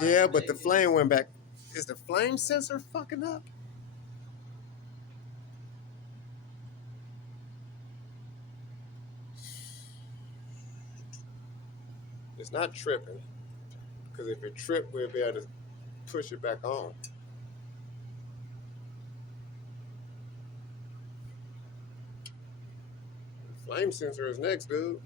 Yeah, but the flame went back. Is the flame sensor fucking up? It's not tripping. Because if it tripped, we'll be able to push it back on. Flame sensor is next, dude.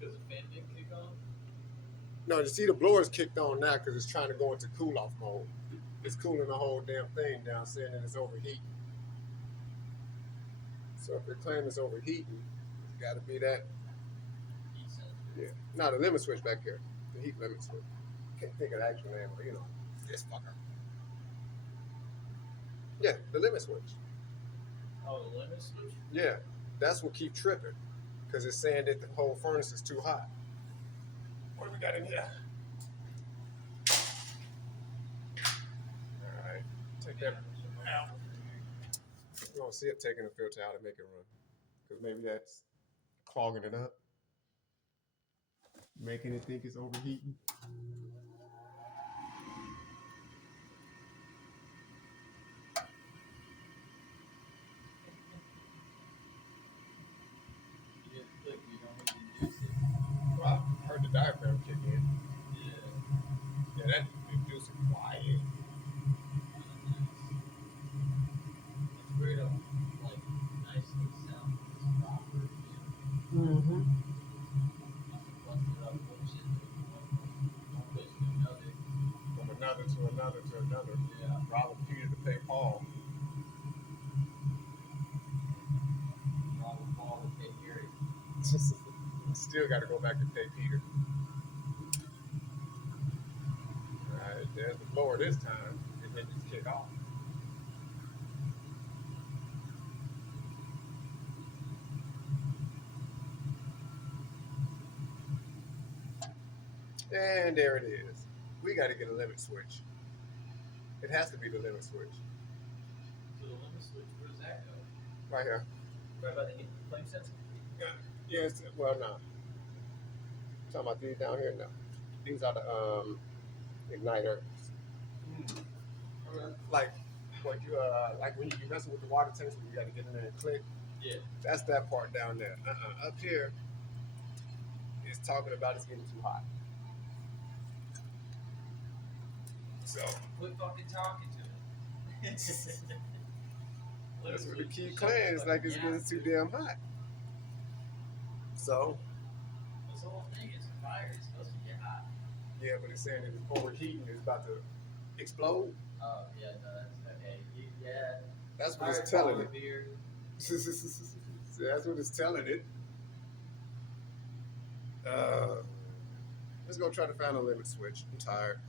Does the fan didn't kick on? No, you see the blower's kicked on now because it's trying to go into cool off mode. It's cooling the whole damn thing down, saying that it's overheating. So if it claims it's overheating, it's got to be that. Heat sensor. Yeah. No, the limit switch back here. The heat limit switch. Can't think of the actual name, but you know, this fucker. Yeah, the limit switch. Oh, the limit switch? Yeah, that's what keep tripping because it's saying that the whole furnace is too hot. What do we got in here? All right, take that out. You don't see it taking the filter out and make it run because maybe that's clogging it up, making it think it's overheating. You just click, you don't need to induce it. Well, I heard the diaphragm kick in. Yeah. Yeah, that induced it quiet. It's great up, like, nicely sound proper, you know. Mm-hmm. Bust it up, push it, don't push to another. From another to another to another. Yeah. Robbing Peter to pay Paul. Robert Paul to pay Gary. Still got to go back and pay Peter. All right, there's the blower this time. It didn't just kick off. And there it is. We got to get a limit switch. It has to be the limit switch. So the limit switch, where does that go? Right here. Right by the flame sensor? Yes, well, no. Talking about these down here? No. These are the igniters. Like what you like when you messing with the water tanks when you got to get in there and click. Yeah. That's that part down there. Up here, it's talking about it's getting too hot. So Quit fucking talking to it. that's what the key claims, like it's getting too damn hot. So This whole thing is fire. It's supposed to get hot. yeah, but it's saying it's overheating, it's about to explode. Oh, yeah, no, that's okay. Yeah. That's what it's telling it. Beer. That's what it's telling it. Let's go try to find a limit switch. I'm tired.